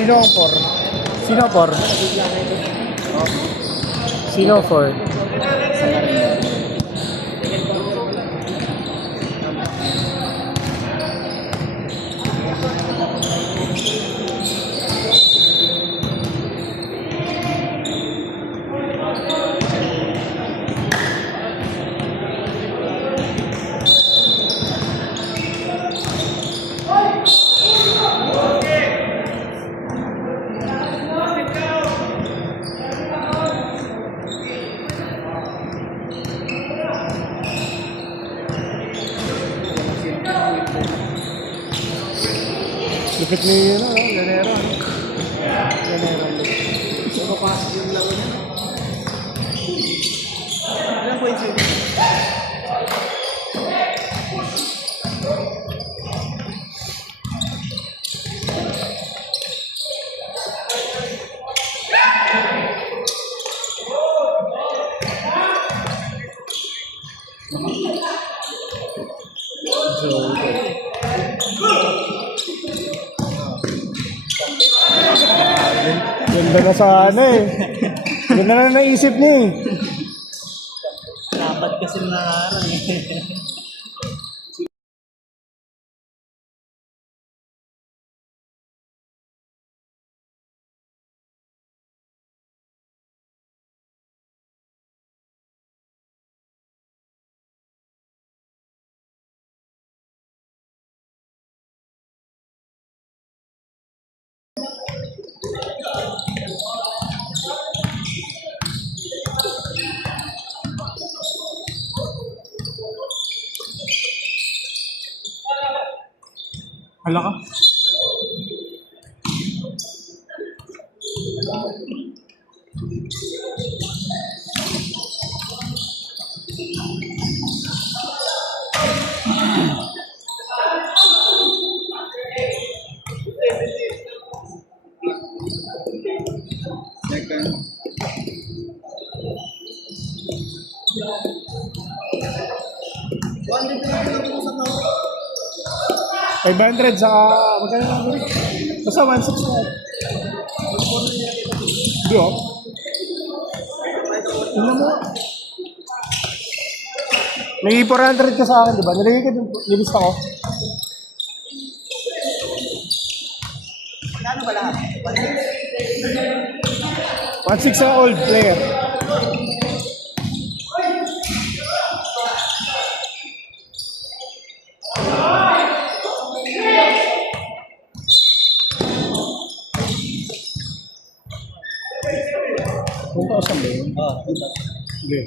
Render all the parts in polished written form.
Sino ang 4? Sino 4? Sino 4? Lipit ni yun, Ganero. Ganero. Pumapasok yung laro niya. Ilang points yun? Ganda na sa ano eh. Ganda na naisip niya eh. Dapat kasi nangarang eh. Hala ka? Second. $500 sa magkano lang doon? Basta 1.6 na. Hindi oh. Tingnan mo. May 400 ka sa akin, di ba? Nilagay ko dun, nilista ko. Magkano ba lahat? 1.6 sa old player. Punta ko sa main. Hindi.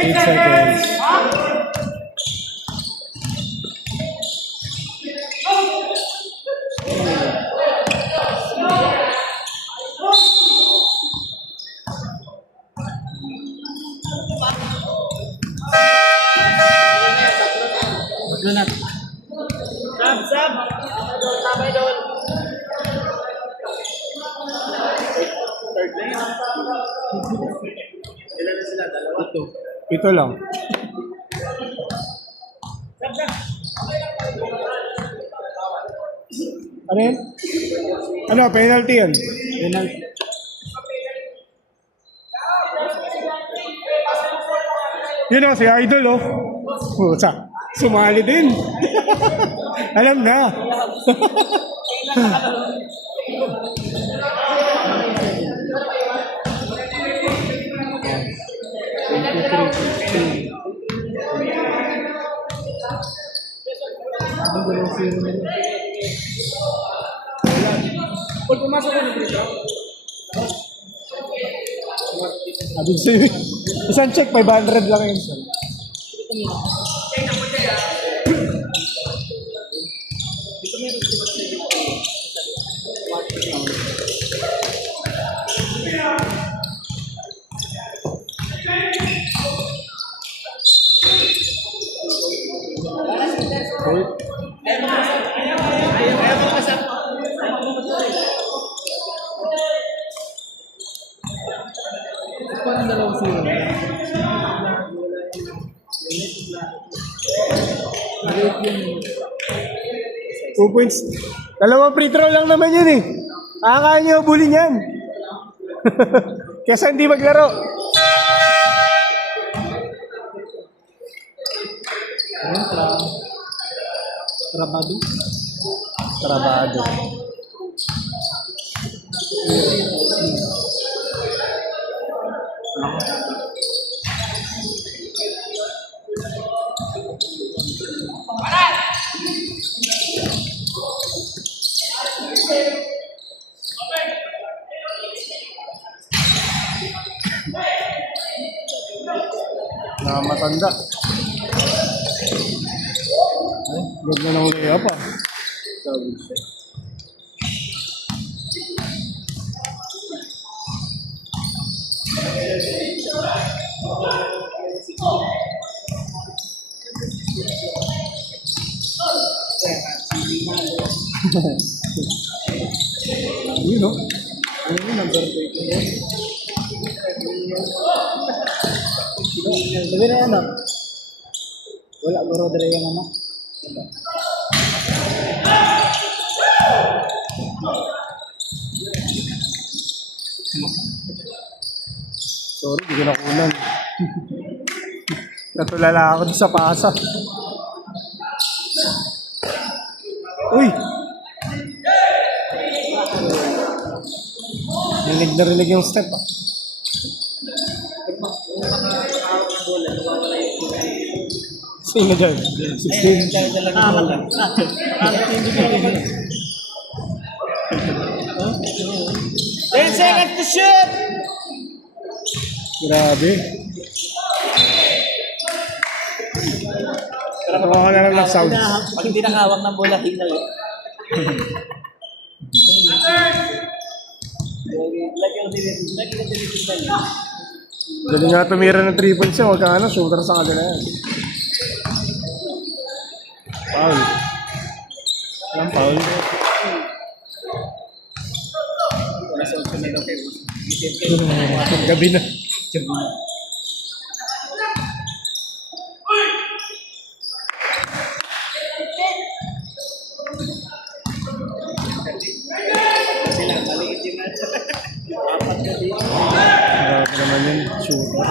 Eight seconds. Magkanat. Sab! Sabay doon. Third lane. Ilan na sila? Dalawa? Ito lang. Ano yun? Ano, penalty yun? Penalty. Yun o, si Idol o. Pusa, sumali din. Alam na. Ang dalawang zero na yun. Pag pumasok ko ng dito, sabi ko sa'yo, isang check, 500 lang yun. Sir. Parang dalawang zero na yun. 2 points. Dalawang free throw lang naman yun eh. Kaya nyo bully niyan. Kesa hindi maglaro. Ayun, trabado. Trabado. Nakamatanda. Ay, huwag na nang uliya pa. Sabi siya. Yun o. Ano yung number 2 ito yun? Sabi na anak. Wala bro dala yung anak. Sorry, di ko nakunan. Natulala ako doon sa pasa. Uy! Rinig na rinig yung step ah. Sino dyan? 16? Apat. 10 seconds to shoot! Grabe. Tawa ka na lang ng sounds. Pag hindi nakahawak ng bola, hingal eh. Lagi ka din. Dali nga tumira ng 3 points siya, wag ka ano, shooter sa kanila yan. Foul. Walang foul. Gabi na. Grabe naman yun, shooter.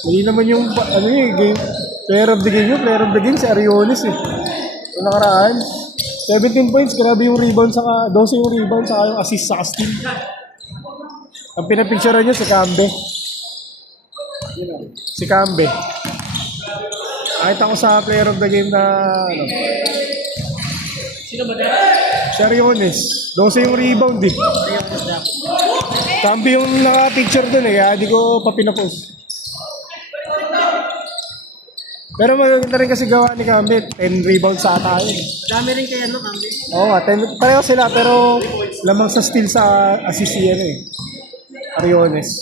Mali naman yung, ano yung game, player of the game yun, player of the game si Ariones eh. Yung nakaraan, 17 points, grabe yung rebound, saka 12 yung rebound, saka yung assist sa steal. Ang pinapicturean niya si Cambe. Si Cambe. Nakita ko sa player of the game na, ano, Sino ba dyan? si Ariones. 12 yung rebound eh. Cambe yung naka-picture dun eh, kaya di ko pa pinapost. Pero maganda rin kasi gawa ni Cambe, 10 rebounds sa ata yun. Dami rin kaya no, Kambi? Oo nga, 10, pareho sila pero lamang sa steal sa assist yan eh. Ariones.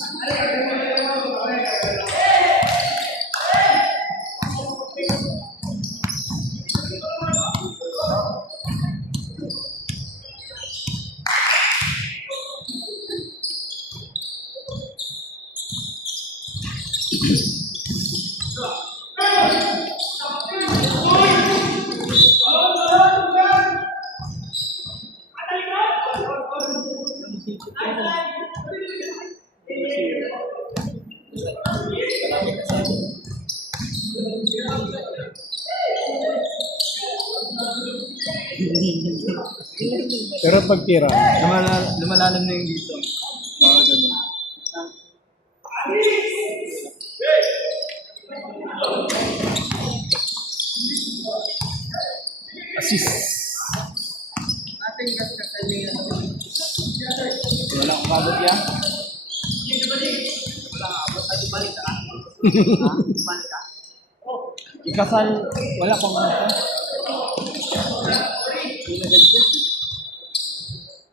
Pero pag tira, Lumalalim na yung dito. Oo, ganun. assist. Wala akong kabot yan. Ikasal, wala pang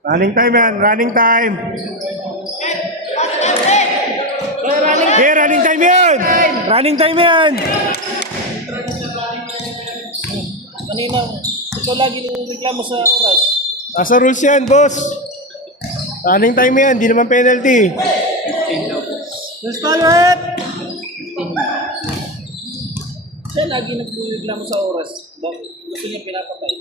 Running time yan, running time. Okay, running time yan. Running time yan. Kanina, ikaw lagi nung reklamo sa oras. Nasa rules yan, boss. Running time yan, di naman penalty. Let's follow it. Siya lagi nagreklamo sa oras. Gusto niya pinapatay.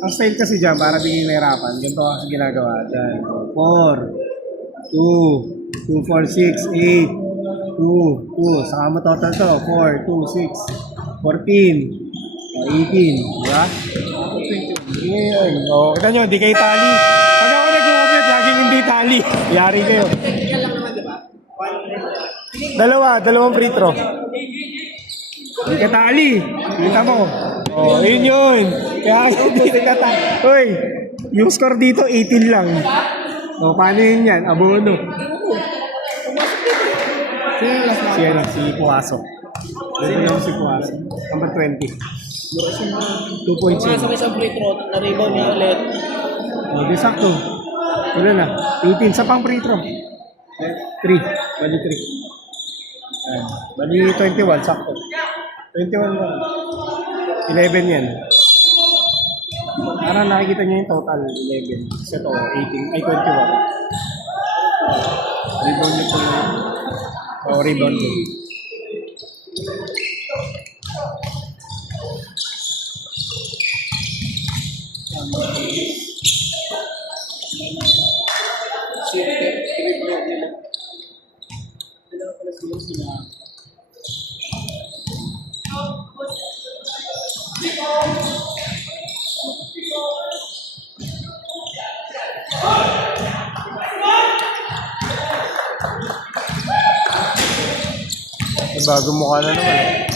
Ang style kasi dyan, para bigyan mahirapan, ganito ang ginagawa dyan. 4, 2, 2, 4, 6, 8, 2, 2. Saka mo total to. 4, 2, 6, 14, 18. Diba? Ngayon. O, kita nyo, di kayo tali. Pag ako nag-compute, laging hindi tali. Yari kayo. Yan lang naman, di ba? Dalawang free throw. Di ka tali. Kita mo. O, yun yun. Kaya hindi ka tali. Uy, yung score dito, 18 lang. O, paano yun yan? Abono. Si Puaso. Sino yung si Puaso? Number 20. 2 points yun. Pumasok isang free throw, na-rebound niya ulit. O, di sakto. Ilan na? 18. Sa pang free throw. 3. Bali 3. Ayan. Bali 21. Sakto. 21 lang. 11 yan. Para nakikita niyo yung total. 11. Kasi ito, 18. Ay, 21. Rebound nito. O, rebound nito. May bagong mukha na naman eh.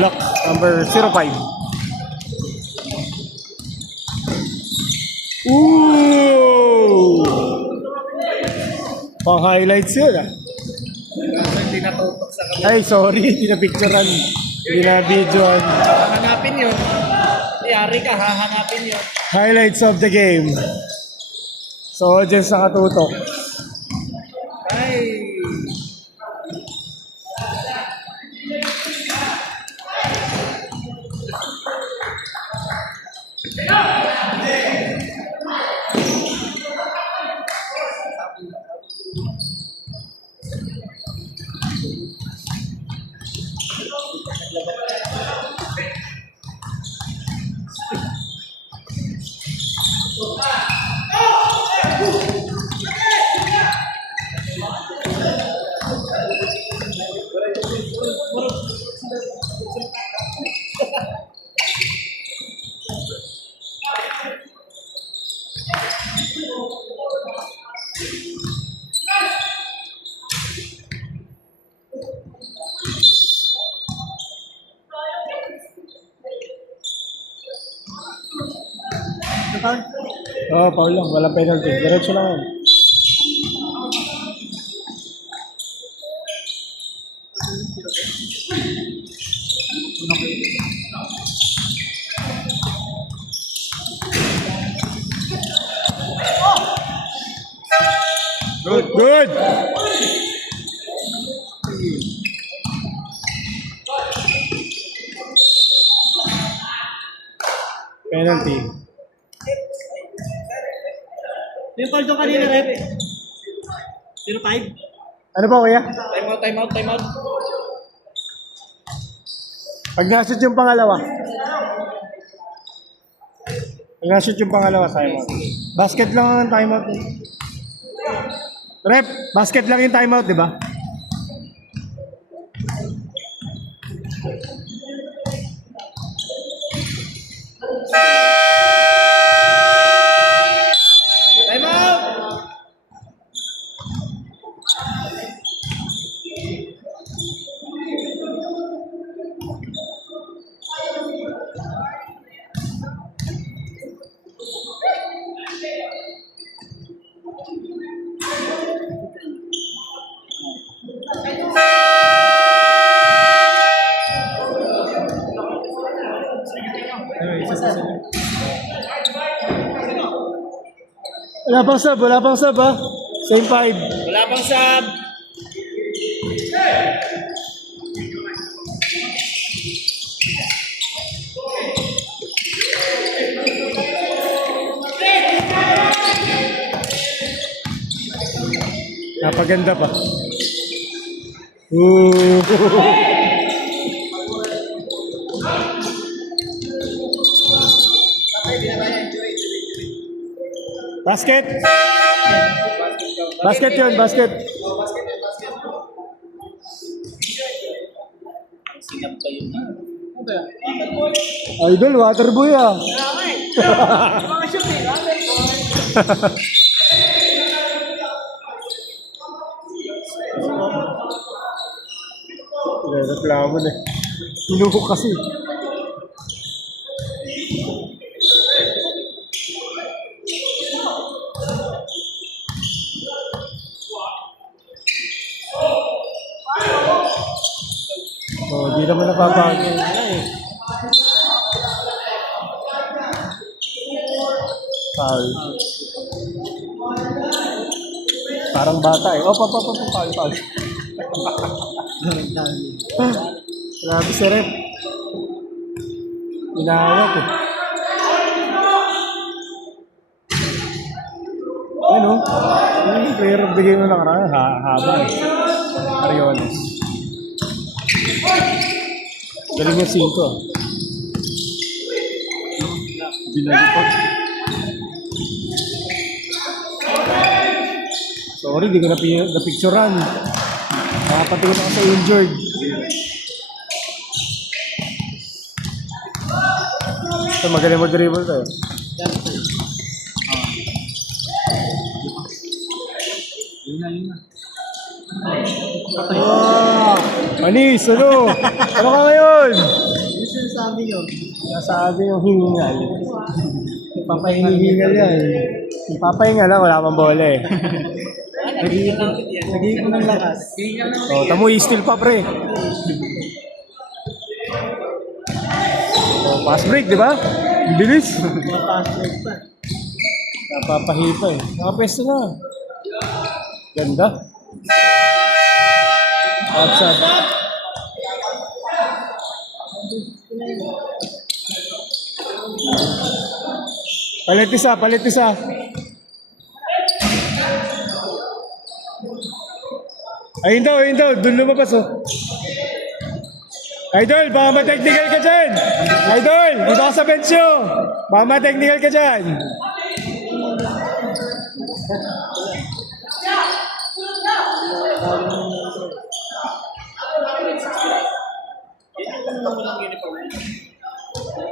Block number 05. Ooh! Pang highlights yun ah. Hindi natutok sa kamay. Ay, sorry. Hindi na picturean. Hindi na videoan. Hahanapin yun. Yari ka, hahanapin yun. Highlights of the game. So, dyan sa katutok. Ay! Oh, foul lang. Walang penalty. Diretso lang yan. Good, good. Penalty. Yung call doon kanina, Rep. 05? Ano ba, kuya? Time out, time out, time out. Pag nashoot yung pangalawa. Na-shoot yung pangalawa, timeout. Basket lang ang timeout. Rep, basket lang yung timeout, di ba? Timeout! Wala pang sub ha. Same 5. Wala pang sub. Napaganda pa. Ooh. Basket. Basket yun, basket. Sinap kayo na. Idol, waterboy ah. Mga shoot eh. Reklamo na. Pinuhok kasi. Oh, di naman napapagay. Foul. Parang bata eh. Oh, foul. Grabe si Rep. Inawat eh. Ano? Yung player of the game na nakaraan, haba eh. Ariones. Galing yung 5 ah. Binalipot. Sorry, di ko na-picturean. Nakapatingin ako sa injured. Ito, magaling mag-dribble tayo. Yun na. Anis, ano? Ano ka ngayon? Yung sinasabi nyo, Nasabi yung hingal. papahingal yan. Papahinga lang, wala pang bola eh. nag-iipon ng lakas. Oh, tamo i-steal pa pre. Oh, pass break, di ba? Bilis. Mapasok pa. Napapahipa eh. Nakapesto na. Ganda. Outside. Palit isa. Ayun daw. Doon lumabas oh. Idol, baka ma-technical ka dyan. Idol, dito ka sa bench nyo. Baka ma-technical ka dyan.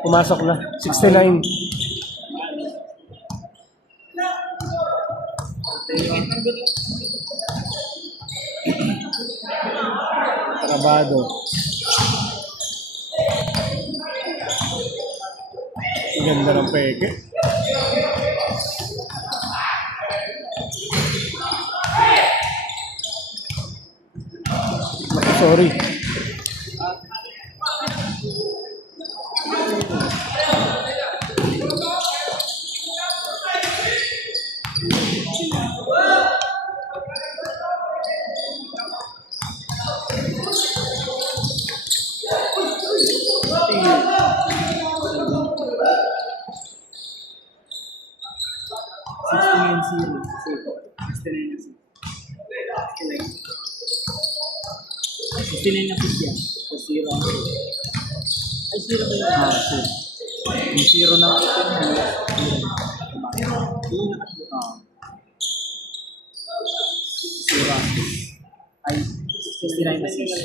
Pumasok na. 69. Trabado. Ang ganda ng peke. Sorry. Sinay na siya. Zero. Ay, zero ba yun? Sir. Yung zero na ito. Zero. Ay, 69 assist.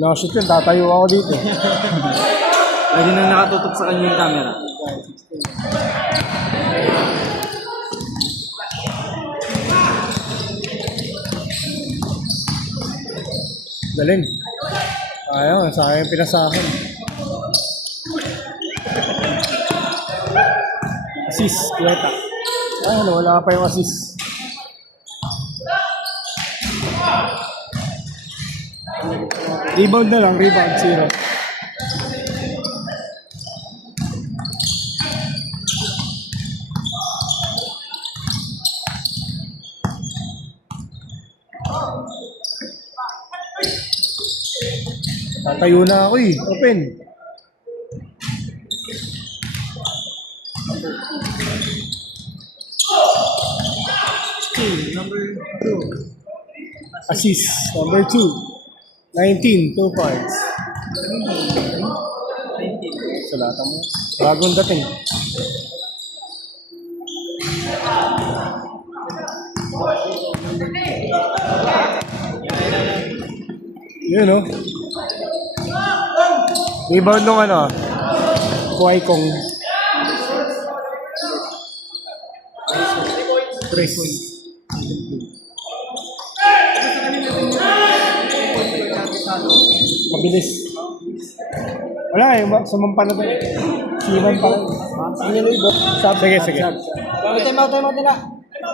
No-shoot yun, tatayo ako dito. Lagi na nakatutok sa kanya yung camera. Galing. Ayaw, sa akin pinasahan. Assist, Kuweta. Ah, wala pa yung assist. Rebound na lang, rebound, 0. Tatayo na ako eh. Open. Number 2. Assist. Number 2. 19. 2 points. Salata mo. Bagong dating. Yun o. Rebound nung ano. Kuwai kong. Chris. Mabilis. Wala eh. Sumampa na tayo. Siman pa lang. Sige, sige. Time out nila.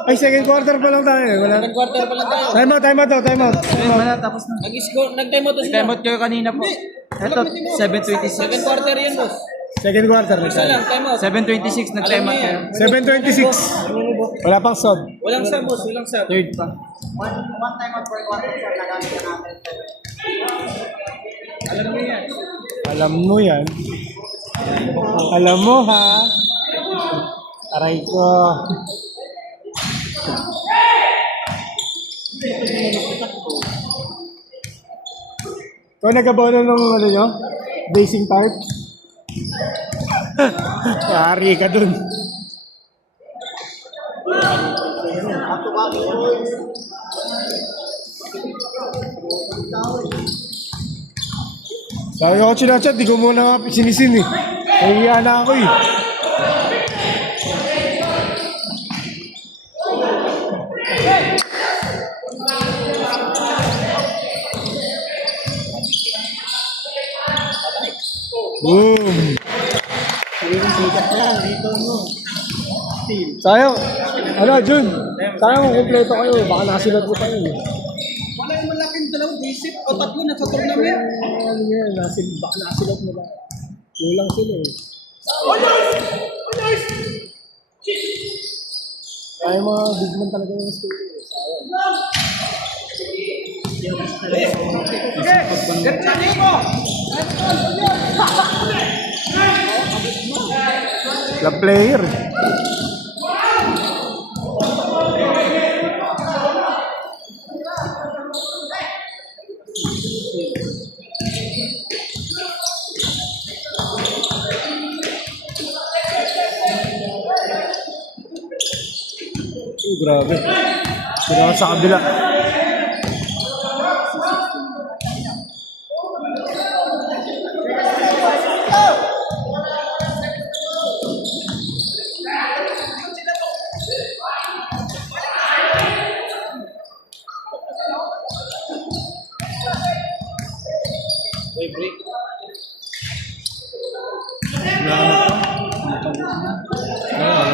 Ay, second quarter pa lang tayo eh. Wala. Second quarter pa lang tayo. Time out, time out daw, time out. Wala, tapos na. Nag-time out sila. Time out kayo kanina po. Ito, 7:26. Second quarter yun, boss. Second quarter. Isa lang, time out. 7:26, nag-time out kayo. 7:26. Wala pang sub. Walang sub, boss. Walang sub. Third pa. One time out per quarter sir, nagamit na natin. Alam mo yan. Alam mo yan. Alam mo ha. Aray ko. Ikaw nagabaw na ng ano nyo? Basing type? Yari ka dun. Sabi ako chinachat, di ko muna sinisin eh. Nahihiya na ako eh. Boom! Sikat lang, dito mo. Sayang. Ano, Jun? Sayang kung kumpleto kayo. Baka nasilat mo kayo. Wala yung malaking dalawang basic o tatlo na sa tournament. Ano yan? Baka nasilat mo lang. Kulang sila eh. Kaya mga big man talaga yung story. Sayang. Club player. Grabe. Sino sa kabila? Wait, break.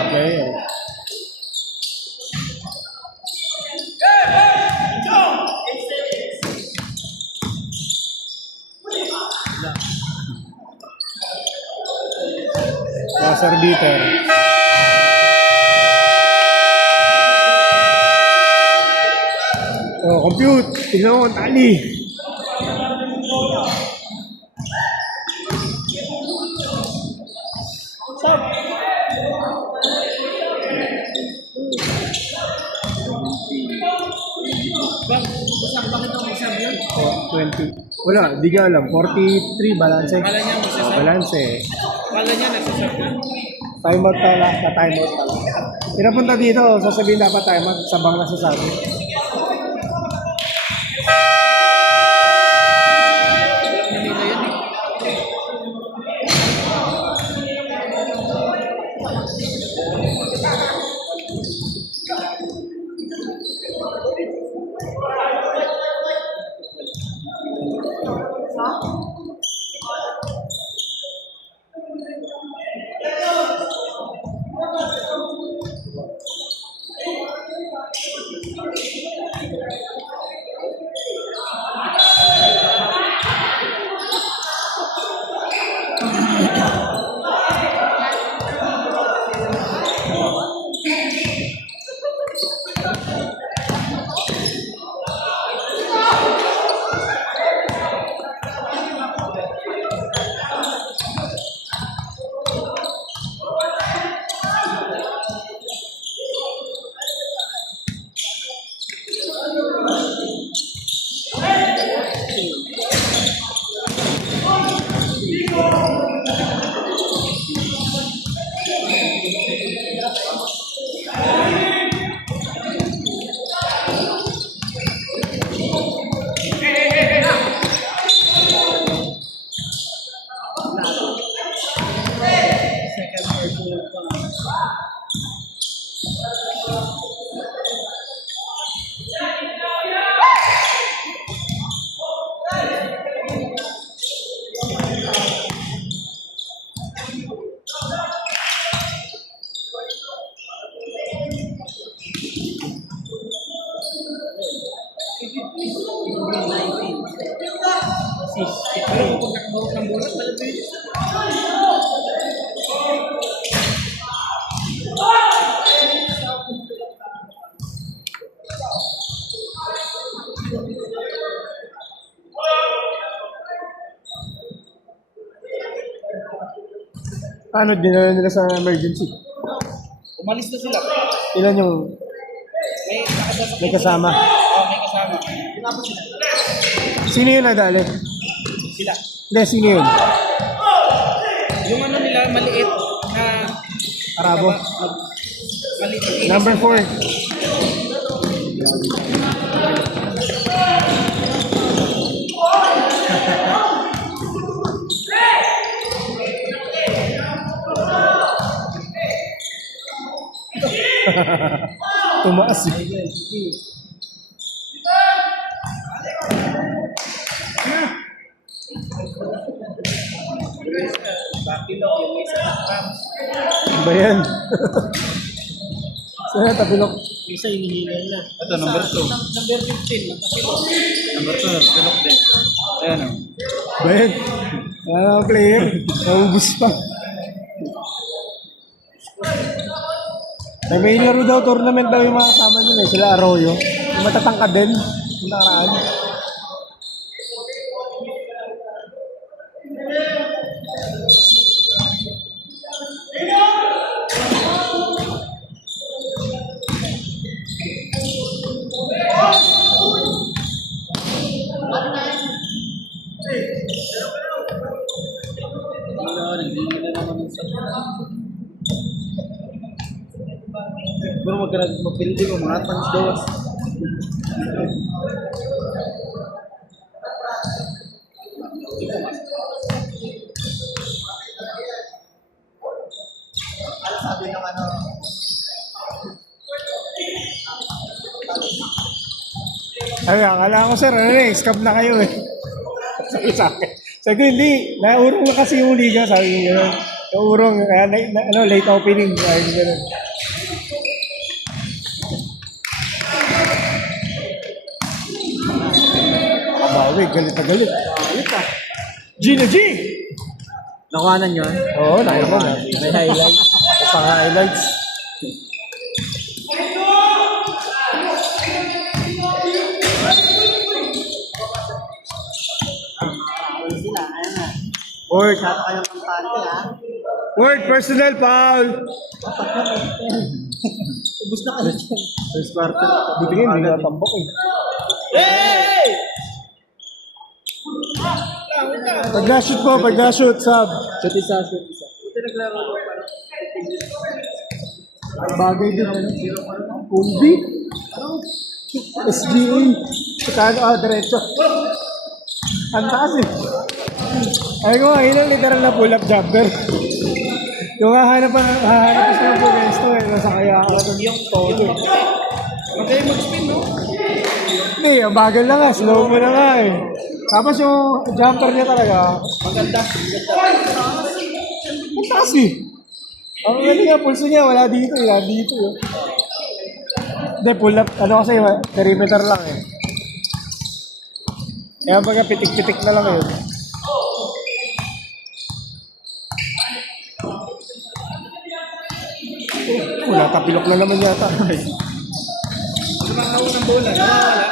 Okay. Buzzer beater. Oh, compute. Tignan mo, tali. 20. Wala, di ka alam. 43, balance. Kala niya magsasab. Balance. Kala niya nagsasab na. Time out pala, ka-time out pala. Pinapunta dito, sasabihin dapat time out, sabang nasasabi. Alam na nila yan eh. Pero kung nakamarok ng bola, malapit. Ano, dinala nila sa emergency. Umalis na sila. Ilan yung May nakasasakyan may kasama? Oo, may kasama. Sino yun nadali? Sila. Hindi, sino yun? Yung ano nila, maliit na... Arabo. Maliit. Number 4. Tumaas eh. Bakilok, yung isa na Rams. Ano ba yan? Saan tapilok? Isa hinihilal na. Ito, number 2. Number 15, nakapilok. Number 2, tulok din. Ayan o. Ba yan? Wala akong player. Naubos pa. May laro daw tournament daw yung mga kasama nyo eh. Sila Arroyo. Yung matatangkad din. Yung nakaraan. Siguro magpildi ko, mga fans daw. Ano sabi ng ano? Ay, akala ko sir, ano eh, scam na kayo eh. Sabi sa akin. Sabi ko, hindi. Naurong na kasi yung liga, sabi ko gano'n. Naurong, late opening, sabi ko gano'n. Kabawi, galit na galit. Galit ah. G na G! Nakuhanan yun? Oo, nakita na. May highlights. Pang-highlights. Ayun sila, ayun na. Word. Masyado kayong kampante ha. Word, personal foul! Ubus na kasi. First quarter. Buti nga, hindi nga tambok eh. Hey! Pag na-shoot po, pag na-shoot, sub. Shoot isa, shoot isa. Buti naglaro ko parang Bagay din, ano? Umbi? SGA. Chicago, diretso. Ang taas eh. Ay ko, yun ang literal na pull-up jumper. Yung hahanap ko sa pwesto eh. Nasa kaya ako. yung todo. Magaling mag-spin, no? Hindi, ang bagal na nga. Slow mo na nga eh. Tapos yung jumper niya talaga, Maganda. ang taas eh. Ang galing nga, pulso niya, wala dito eh. Wala dito eh. Hindi, pull up, ano kasi, perimeter lang eh. Kaya pagka pitik-pitik na lang yun. Wala, tapilok na naman yata. Kumakaw ng bola, nawawala.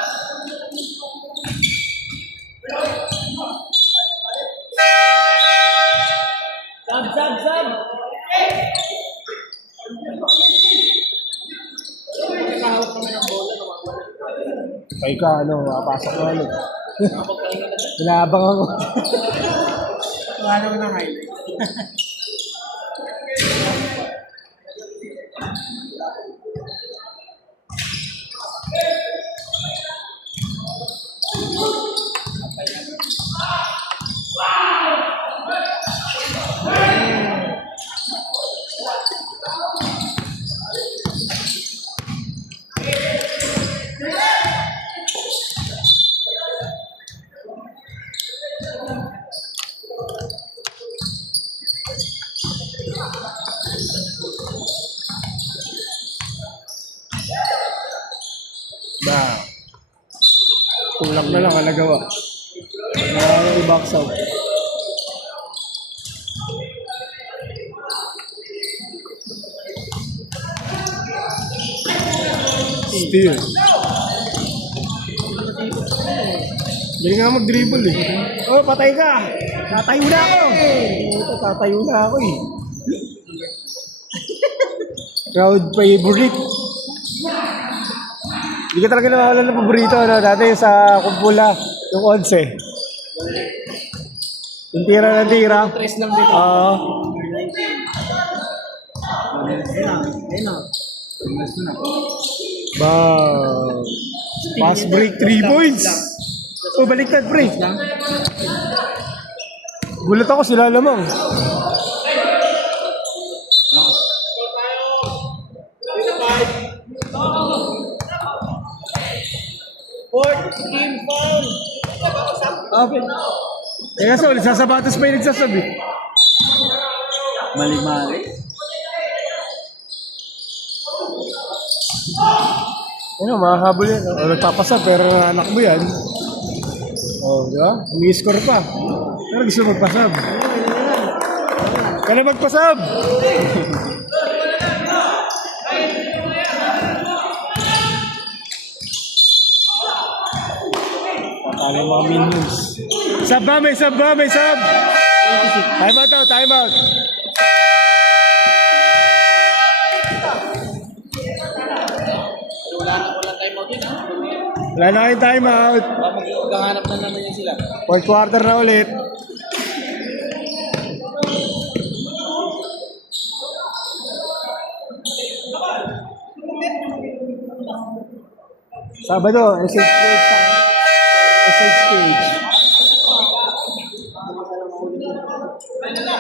Sab! Nakahawak kami ng bola, nawawala. Ay ka, ano, makapasok na ulit. Nakapagpahinga na siya. Inaabang ako. Wala naman ng highlight. Ba. Tulak na lang ang nagawa. Nakakang i-box out. Steal. Galing nga mag-dribble eh. Oh, patay ka! Tatayo na ako! Ito, tatayo na ako eh. Crowd favorite. Hindi ka talaga nawawala ng paborito, ano? Dati sa kumpula, yung 11. Yung tira ng tira. Tres lang dito. Oo. Ayun na. Ba. Pass break 3 points. Oh, baliktad pre. Gulat ako sila lamang. Fourth team foul. Okay. Eh kasi ulit, sasabatos pa yung nagsasabi. Mali-mali. Ano, makahabol yan. O, nagpapasa, pero anak mo yan. O, di ba? Umi-score pa. Pero gusto magpasab. Kaya magpasab! Patalo yung mga minions. Sab ba? May sab ba? May sab! Time out daw, time out. Wala time out yun, ha? Wala na kayong time out. Maghahanap na naman yan sila. Fourth quarter na ulit. Sabado, SH Cage.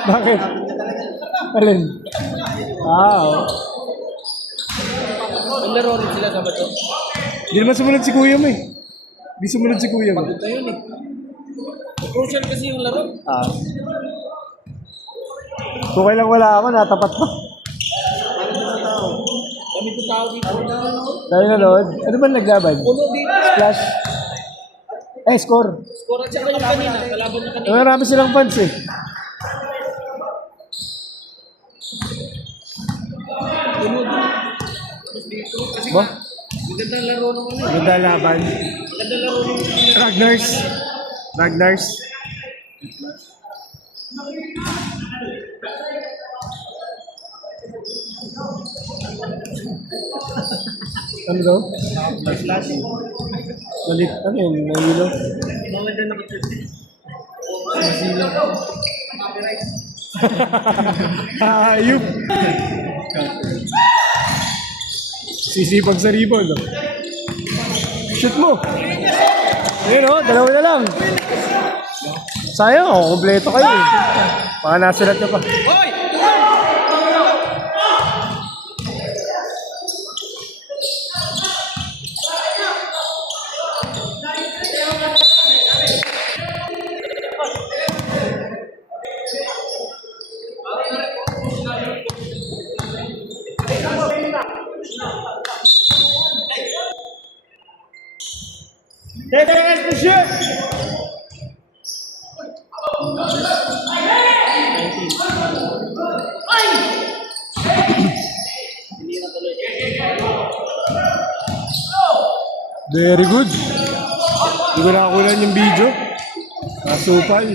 Bakit? Alin? Ah, Naglaro rin sila sa bato. Hindi naman sumunod si Kuya mo eh. Hindi sumunod si Kuya mo. Ito yun, eh. Crucial kasi yung laro. Ah. Kung kailang wala ako, natapat pa. Kami ito tao dito. Dahil nanood. Ano ba naglaban? Puno dito. Splash. Eh, score. Score at saka yung kanina. Kalaban yung kanina. Marami silang fans eh. Puno din. Tapos dito. Kasi Ba? magandang laro nung ano. Ganda laban. Magandang laro nung Ragnars. Ragnars. Ano daw? Balik. Ano yun? Nahilo? maganda na kasi. Ayup. Sisipag sa rebound. Oh. Shoot mo. Ayun o, dalawa na lang. Sayang, oh, kompleto kayo eh. Baka nasulat ka pa. Take the shoot! Very good. Hindi ko nakakulan yung video. Nasupal.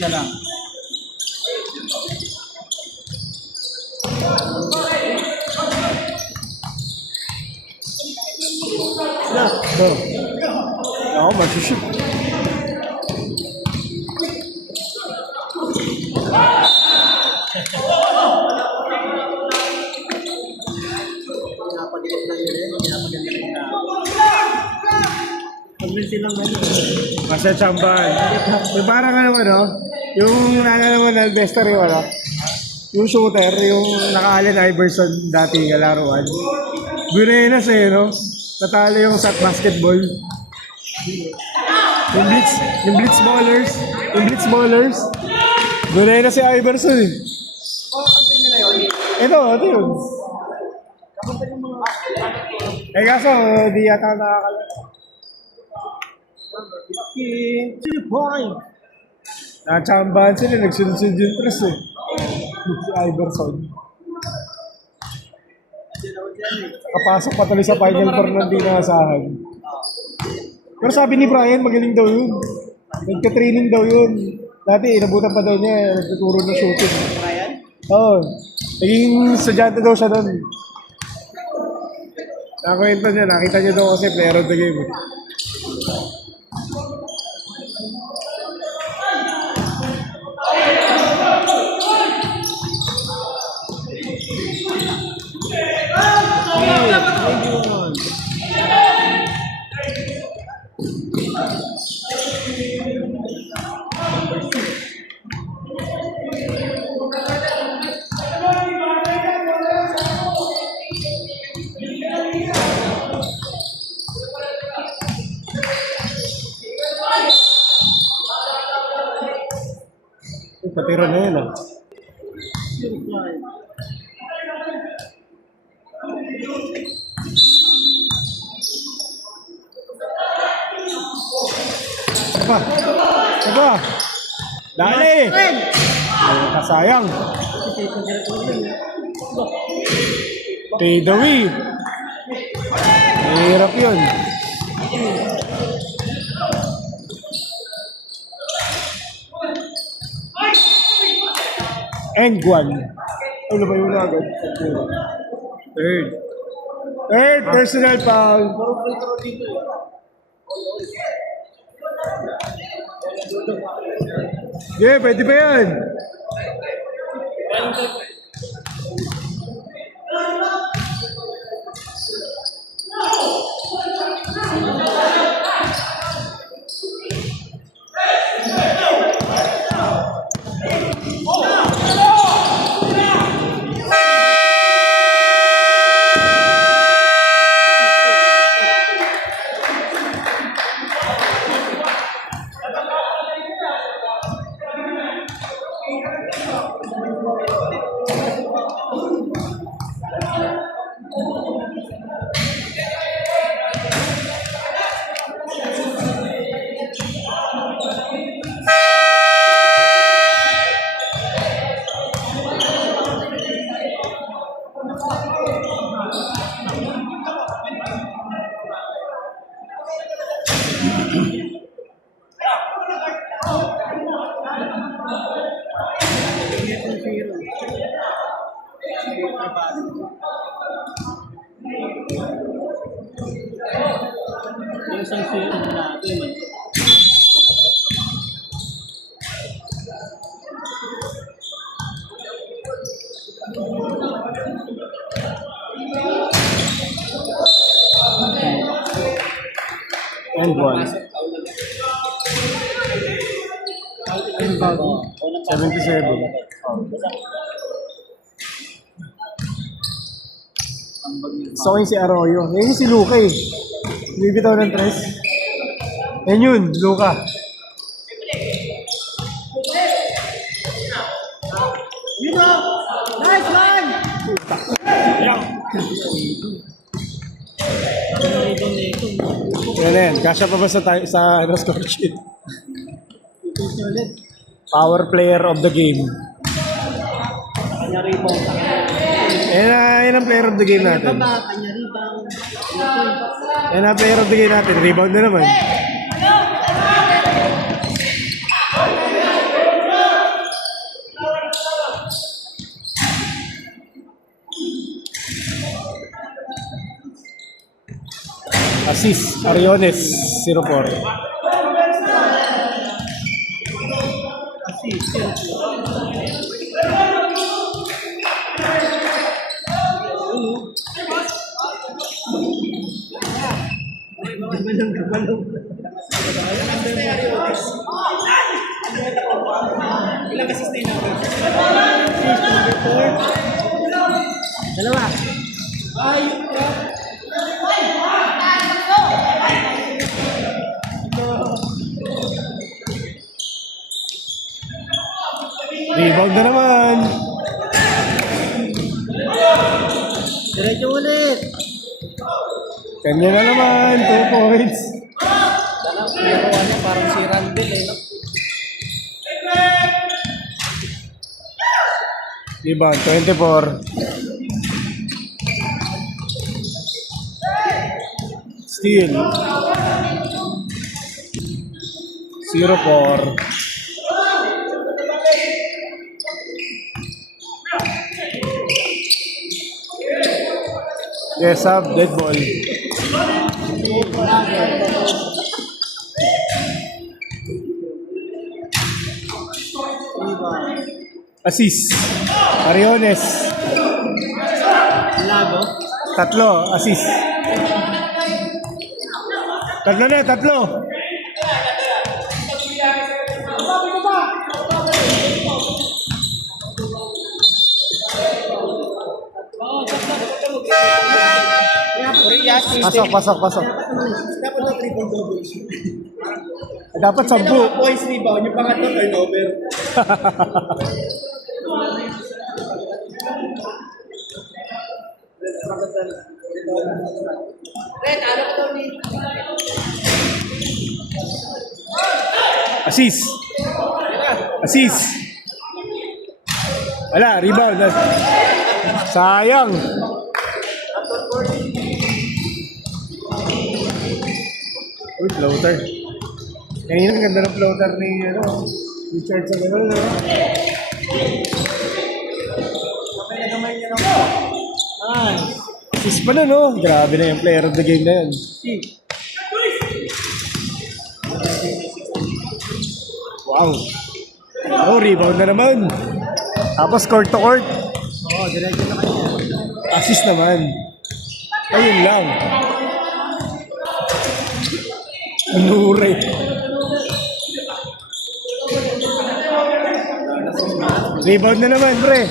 Isa lang. So, ako mag-shoot. Pinapagilip lang yun eh. Pinapaganda lang na. Pag-win silang gano'n. Masa chamban. Yung parang yung naman na Alvester yung yung shooter, yung naka-Allen Iverson dati kalaruan. Buenas eh, no? Natalo yung shot basketball. Yung blitz ballers. Buenas si Iverson eh. Ito yun. Eh kaso, di yata nakakalala. 2 point. Nachambahan sila, nagsunod-sunod yung tres eh. Si Iverson. Kapasok pa tuloy sa Final Four ng di naasahan. Pero sabi ni Brian, magaling daw yun. Nagka-training daw yun. Dati, inabutan pa daw niya, nagtuturo ng shooting. Brian? Oo. Naging estudyante daw siya doon. Nakakwento niya, nakita niya daw kasi player of the game. Patira na yun ah. Saba! Dali! Kasayang! Fade away! Hirap yun. And one. Ano ba yung agad? Third personal foul. Yeah, pwede pa yan. Yung isang zero na ito naman. And one. Ano ba? 77. So, yung si Arroyo. Yan yung si Luka eh. Bibitaw ng tres. Yan yun, Luka. Nice one! Yan na yan. Kasya pa ba sa score sheet? Power player of the game. Kanya rebound. Yan ang player of the game natin. Kanya rebound. Yan ang player of the game natin. Rebound na naman. Assist, Ariones, 0-4. Ilang assist na natin? Dalawa. Rebound na naman. Diretso ulit. Kanya na naman, 2 points. Sana laro niya parang si Randall eh. No? Rebound, 24. Steal. 0-4. Yes, sub, dead ball. Assist. Ariones. Lago. Tatlo, assist. Tatlo na, tatlo. Pasok. Dapat na triple double. Dapat 10. Points rebound, yung pangatlo turnover. Assist. Wala, rebound. Sayang. Uy, floater. Kanina ang ganda ng floater ni Richard sa gano'n, no? Assist pa na, no? Grabe na yung player of the game na yan. Wow. Oh, rebound na naman. Tapos court to court. Oo, diretso na kanya. Assist naman. Ayun lang. Anure. Rebound na naman, pre.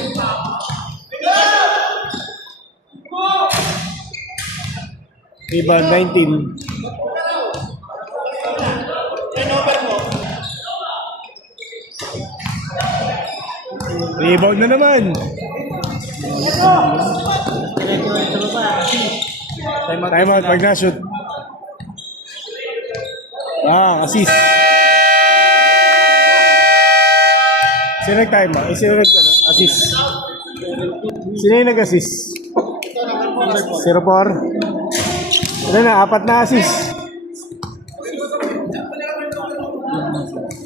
Rebound 19. Rebound na naman. Diretso ba? Time out pag na-shoot. Assist. Sino nag-time out? Sino nag-assist? Sino yung nag-assist? 0-4. Ano na, 4 na assist.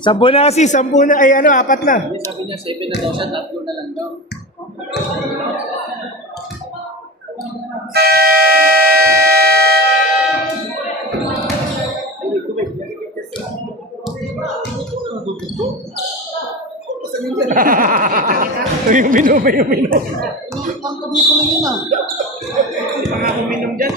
10 na assist, 10 na, ay ano, 4 na. Hindi, sabi niya 7 na daw siya, 3 na lang daw. Yung minom, yung minom. Ang tabi ko lang yun ah. Mga uminom dyan.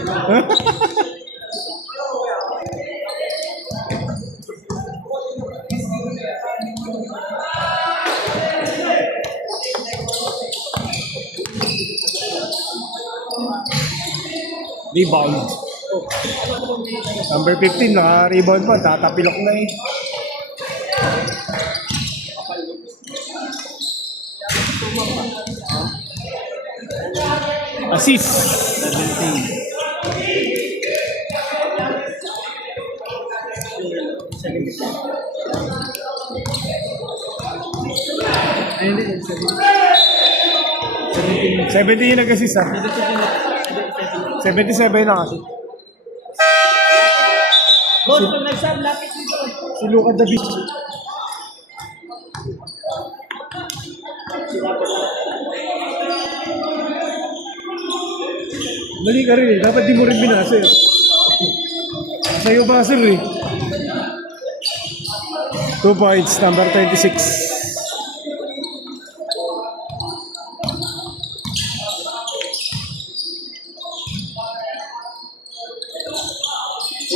Rebound. Number 15, naka-rebound pa. Tatapilok na eh. Assist. 17. Ayun din, 17. 70 yung nag-assist ah. 77 na kasi. Lord, pag nag-sub, lapit dito. Si Luka David. Mali ka rin eh. Dapat di mo rin binasa eh. Sa'yo buzzer eh. 2 points, number 26.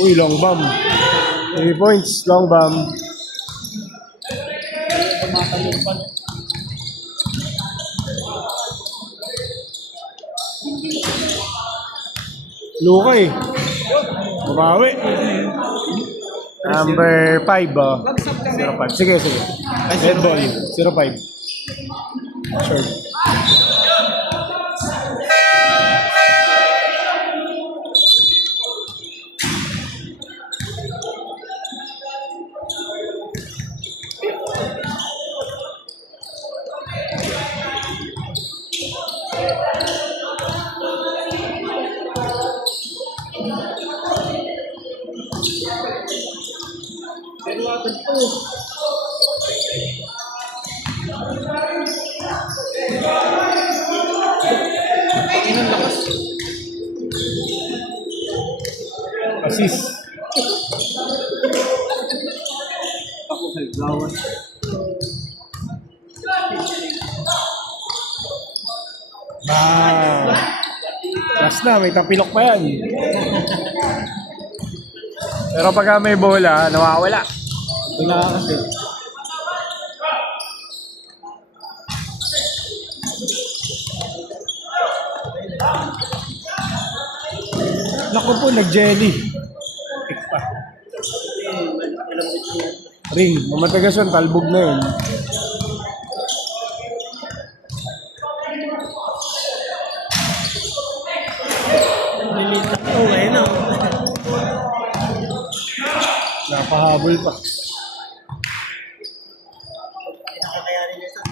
Uy, long bomb. 3 points, long bomb. Luka eh. Bumawi. Number 5 oh. 05. Sige, sige. Red ball. 05. Sure. Assist. Ako sa Iglawan. Last na, may tapilok pa yan. Pero pagka may bola, nawawala. Wala kasi. Naku po, nag-jelly. Pick pa. Ring, mamatagas yun, talbog na yun. Oh, ayun o. Napahabol pa. Nakakayanin niya sa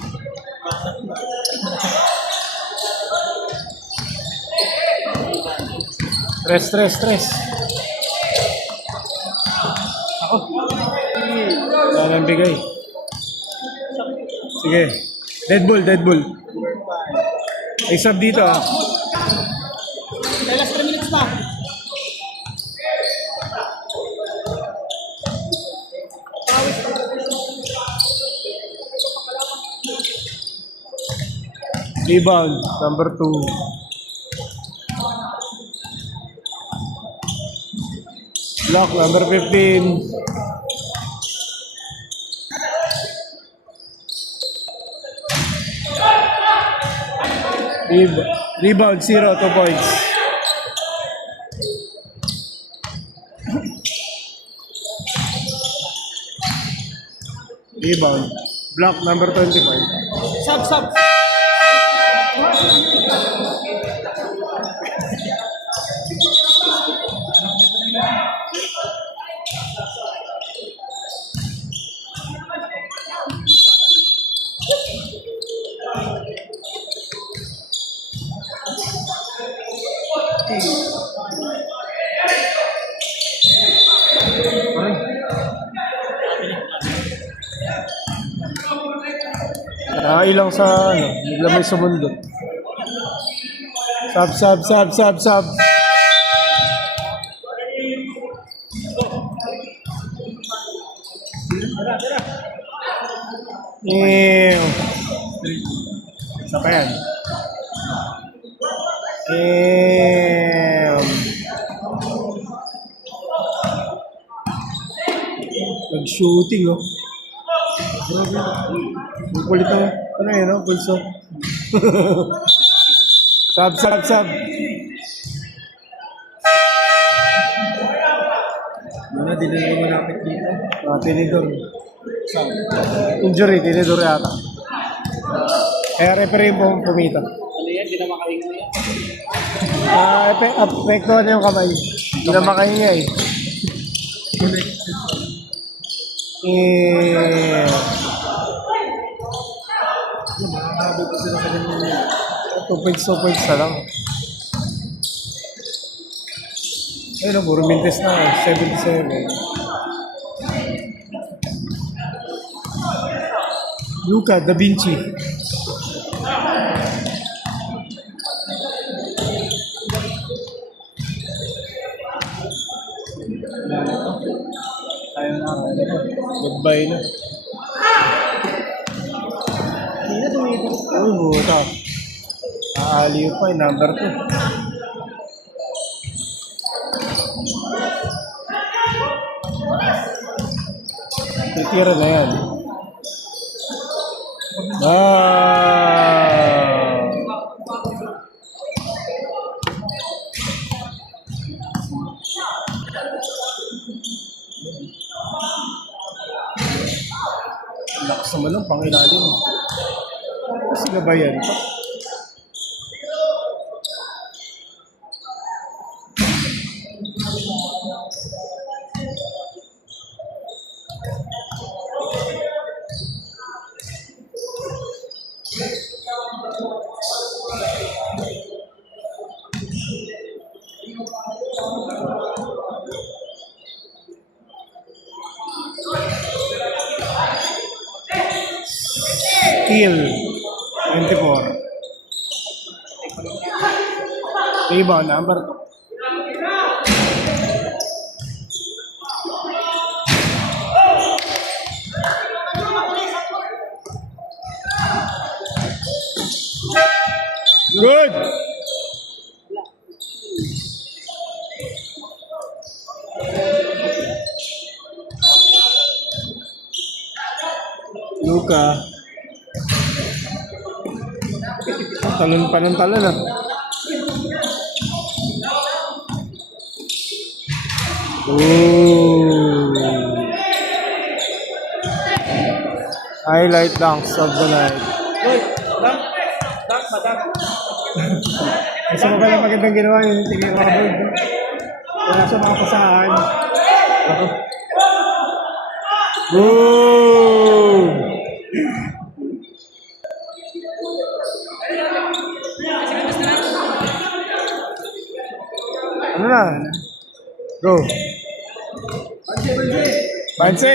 Stress. Ako. Wala nang bigay. Sige. Dead ball. May sub dito ah. Last 3 minutes pa. Rebound, number 2. Block, number 15. Rebound, 0, 2 points. Rebound. Block, number 25. Sub. Ilang sa ano, naglamay sa mundo. Sab. Ew. Isa pa yan. Ew. Nag-shooting, oh. Ang kulit na, ano yun, no? Pulso. Sab. Muna, di na yung malapit dito. Tinidor. Injury, tinidor yata. Kaya referee mo pumita. Ano yan? Hindi na makahinga yan. Apektuhan niya yung kamay. Hindi na makahinga eh. Habol ko sila sa ganyan yun. 2 points na lang. Ayun, puro mintes na. 77. Luca Da Vinci. Ayaw na ako. Goodbye na. Hindi na tumito. Uy, buta. Aaliw pa yung number 2. Titira na yan. Lakas naman ng pangilalim. Kasi gabayan pa. Kill 24. Rebound number 2. Good. Luka. Talon pa ng talon ah. Ooh. Highlight dunks of the night. Hoy, dunk, madam. Gusto mo pala magandang ginawa yung tingin mga board. No? Wala sa mga pasahan. Ako. Boom! Ano na? Go. Banse!